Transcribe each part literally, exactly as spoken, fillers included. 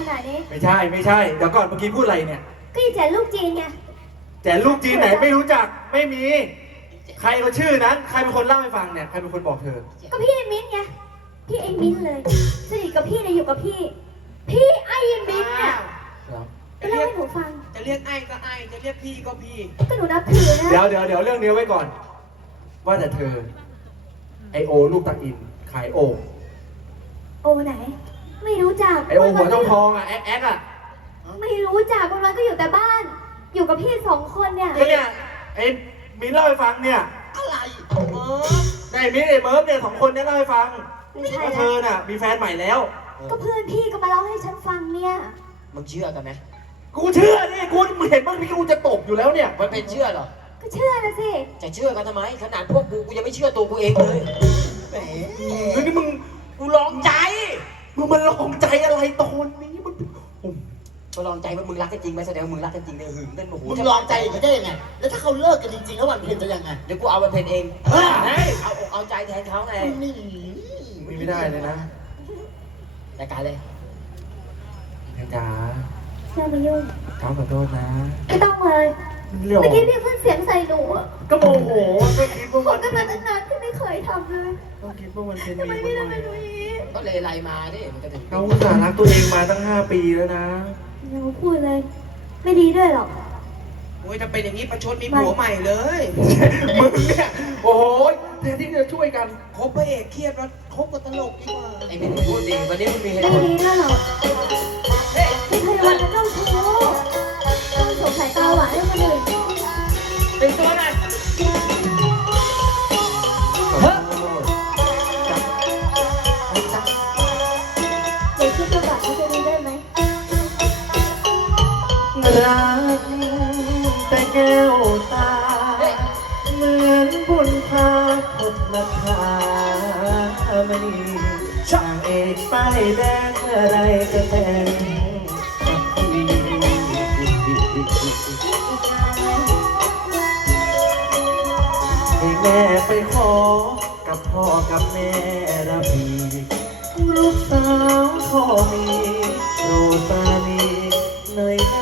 นาดนี้ไม่ใช่ไม่ใช่เดี๋ยวก่อนเมื่อกี้พูดอะไรเนี่ยก็แจกลูกจีนไงแจกลูกจีนไหนไม่รู้จักไม่มีใครเขาชื่อนั้นใครเป็นคนเล่าให้ฟังเนี่ยใครเป็นคนบอกเธอก็พี่ไอ้มิ้นไงพี่ไอ้มิ้นเลยสนิทกับพี่เนี่ยอยู่กับพี่พี่ไอ้มิ้นเนี่ยจะเล่าให้หนูฟังจะเรียกไอ้ก็ไอ้จะเรียกพี่ก็พี่ก็หนูนับถือนะเดี๋ยวเดี๋ยวเดี๋ยวเรื่องนี้ไว้ก่อนว่าแต่เธอไอโอลูกตาอินขายโอโอไหนไม่รู้จักไอโอหัวทองทองอ่ะแอ๊กแอ๊กอ่ะไม่รู้จักวันๆก็อยู่แต่บ้านอยู่กับพี่สองคนเนี่ยก็เนี่ยไอมิ้นเล่าให้ฟังเนี่ยอะไรเมิร์ฟไอมิ้นไอเมิร์ฟเนี่ยสองคนเนี่ยเล่าให้ฟังว่าเธอน่ะมีแฟนใหม่แล้วก็เพื่อนพี่ก็มาเล่าให้ฉันฟังเนี่ยมึงเชื่อกันไหมกูเชื่อนี่กูมึงเห็นบ้างพี่กูจะตกอยู่แล้วเนี่ยมันเป็นเชื่อเหรอก็เชื่อนะสิจะเชื่อกันทำไมขนาดพวกกูกูยังไม่เชื่อตัวกูเองเลยแหมนี่มึงกูลองใจมึงมันลองใจอะไรตอนนี้มันก็ลองใจว่ามึงรักกันจริงไหมแสดงว่ามึงรักกันจริงเนี่ยหึงกันโอ้โหมึงลองใจอย่างนี้ได้ยังไงแล้วถ้าเขาเลิกกันจริงๆแล้ววันเพ็ญจะยังไงเดี๋ยวกูเอาวันเพ็ญเองเฮ้ยเอาเอาใจแทนเขาไงนี่ไม่ได้เลยนะรายการเลยแทนจ๋าเชื่อไม่ยุ่งเขาขอโทษนะไม่ต้องเลยเมื่อกี้พี่ขึ้นเสียงใส่หนูก็โมโหก็คิดว่ามันก็มาตั้งนานที่ไม่เคยทำเลยก็คิดว่ามันเป็นทำไมไม่ทำแบบนี้ก็เลยไล่มาดิมันก็ถึงเขาอุตส่าห์รักตัวเองมาตั้งห้าปีแล้วนะเราพูดเลยไม่ดีด้วยหรอกโอ้ยจะเป็นอย่างนี้ประชดมีผัวใหม่เลยมึงเนี่ยโอ้โหแทนที่จะช่วยกันคบพระเอกเครียดแล้วคบกับตลกดีกว่าไอ้เป็นพูดดีวันนี้มึงมีเหตุผลไม่ดีด้วยหรอกเฮ้ยไม่เคยวันจะต้องชู้ต้องสงสัยตาหวานเรื่องคนอื่นเป็นตัวไหนเฮ้ยเดี๋ยวคิดดูก่อนว่าจะดีได้ไหมรักแต่แก้วตาเหมือนบุญพาพุทธคามณีช่างเอกป้ายแดงเมื่อไรจะแต่งให้แม่ไปขอกับพ่อกับแม่ระบีลูกสาวพ่อมีโปรดปราณีหน่อยนะ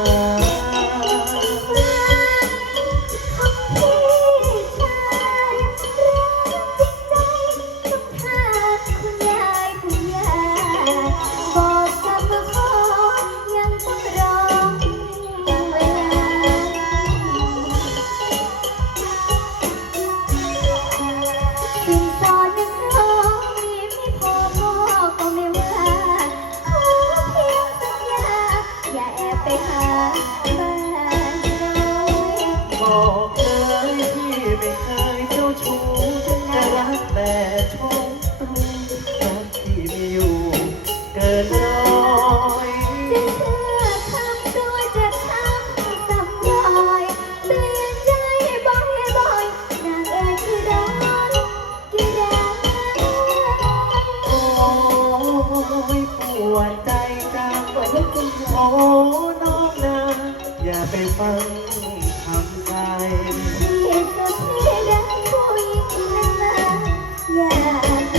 บอกเลยพี่ไม่เคยเจ้าชู้แต่รักแต่ชมรู้รักที่มีอยู่เกินร้อยจะเชื่อคำตัวจะทำซ้ำรอยเปลี่ยนใจบ่อยบ่อยนางเอกที่ร้อนกี่ดาวโอ้ยปวดใจจังปวดให้คุณโอ้น้องนาอย่าไปฟังคำใจที่สุดที่รักผู้หญิงนั้นมาอย่าไป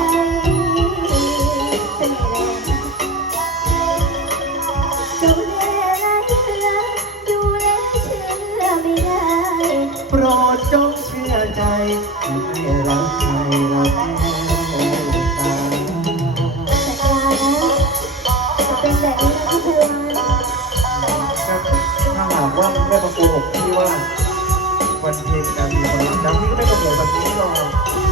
เป็นแรงดูแลรักดูแลเชื่อไม่ได้โปรดจงเชื่อใจไม่รักใครรักแค่ตาแต่กลานะจะเป็นแบบนี้นะพี่เทวันถ้าหากว่าไม่มาโกหกพี่ว่าวันเพ็ญการมีคนรักพี่ก็ไม่โกหกแบบนี้หรอก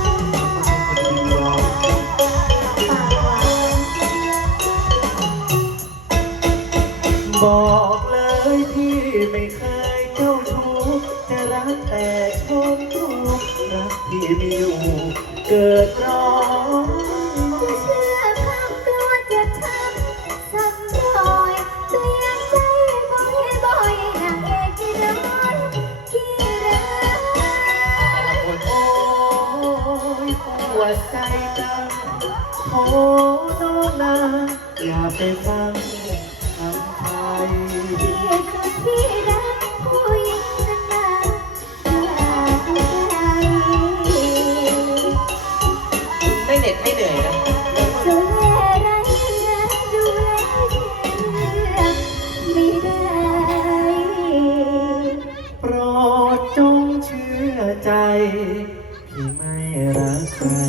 บอกเลยพี่ไม่เคยเจ้าชู้จะรักแต่ชมรู้รักที่มีอยู่เกิดร้อนจะเชื่อคำตัวจะทำซ้ำรอยเปลี่ยนใจบ่อยบ่อยนางเอกที่ร้อนที่รักแต่ละคนโอ้ยปวดใจจังโอ้น้องนาอย่าไปฟังคำใครที่สุดที่รักผู้หญิงนั้นมาอย่าไปไม่เหน็ดไม่เหนื่อยนะดูแลรักดูแลเชื่อ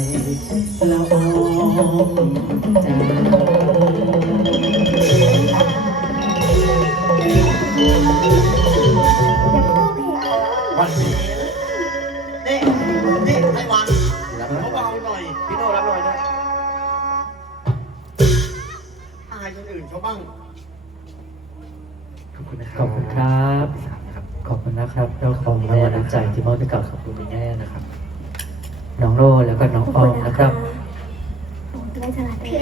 ละอองใจวันนี้นี่นี่ไอ้วันเบาๆหน่อยพี่โน่รับหน่อยนะอายคนอื่นเขาบ้างขอบคุณนะคขรับอบคุณครับ ขอบคุณนะครับเจ้าของรางวัลน้ำใจที่มอบให้กับขอบคุณคุณแม่นะครับ น้องโรแล้วก็น้องออมนะครับผมจะได้ฉลาด